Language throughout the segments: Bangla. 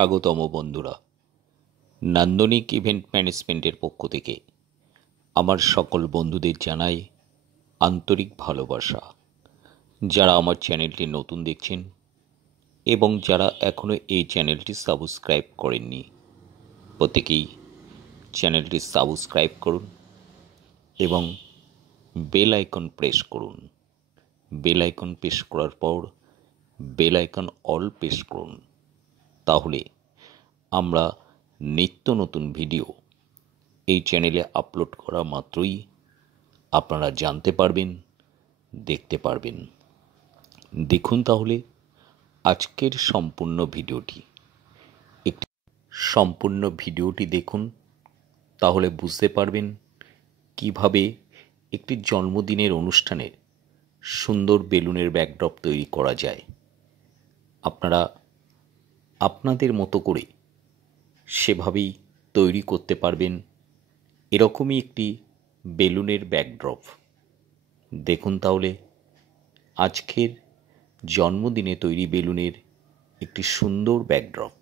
স্বাগতম বন্ধুরা। নান্দনিক ইভেন্ট ম্যানেজমেন্টের পক্ষ থেকে আমার সকল বন্ধুদের জানাই আন্তরিক ভালোবাসা। যারা আমার চ্যানেলটি নতুন দেখছেন এবং যারা এখনও এই চ্যানেলটি সাবস্ক্রাইব করেননি, প্রত্যেকেই চ্যানেলটি সাবস্ক্রাইব করুন এবং বেল আইকন প্রেস করুন। বেল আইকন প্রেস করার পর বেল আইকন অল প্রেস করুন। তাহলে আমরা নিত্য নতুন ভিডিও এই চ্যানেলে আপলোড করা মাত্রই আপনারা জানতে পারবেন, দেখতে পারবেন। দেখুন তাহলে আজকের সম্পূর্ণ ভিডিওটি দেখুন, তাহলে বুঝতে পারবেন কিভাবে একটি জন্মদিনের অনুষ্ঠানের সুন্দর বেলুনের ব্যাকড্রপ তৈরি করা যায়। আপনারা আপনাদের মতো করে সেভাবেই তৈরি করতে পারবেন এরকমই একটি বেলুনের ব্যাকড্রপ। দেখুন তাহলে আজকের জন্মদিনে তৈরি বেলুনের একটি সুন্দর ব্যাকড্রপ।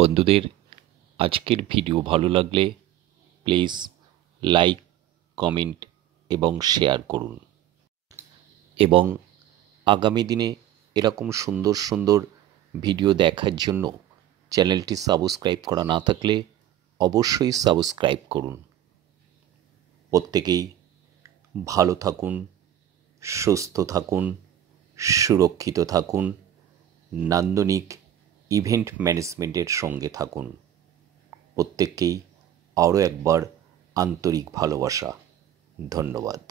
বন্ধুদের, আজকের ভিডিও ভালো লাগলে প্লিজ লাইক, কমেন্ট এবং শেয়ার করুন। এবং আগামী দিনে এরকম সুন্দর সুন্দর ভিডিও দেখার জন্য চ্যানেলটি সাবস্ক্রাইব করা না থাকলে অবশ্যই সাবস্ক্রাইব করুন। প্রত্যেকেই ভালো থাকুন, সুস্থ থাকুন, সুরক্ষিত থাকুন, নান্দনিক ইভেন্ট ম্যানেজমেন্টের সঙ্গে থাকুন। প্রত্যেককেই আরও একবার আন্তরিক ভালোবাসা। ধন্যবাদ।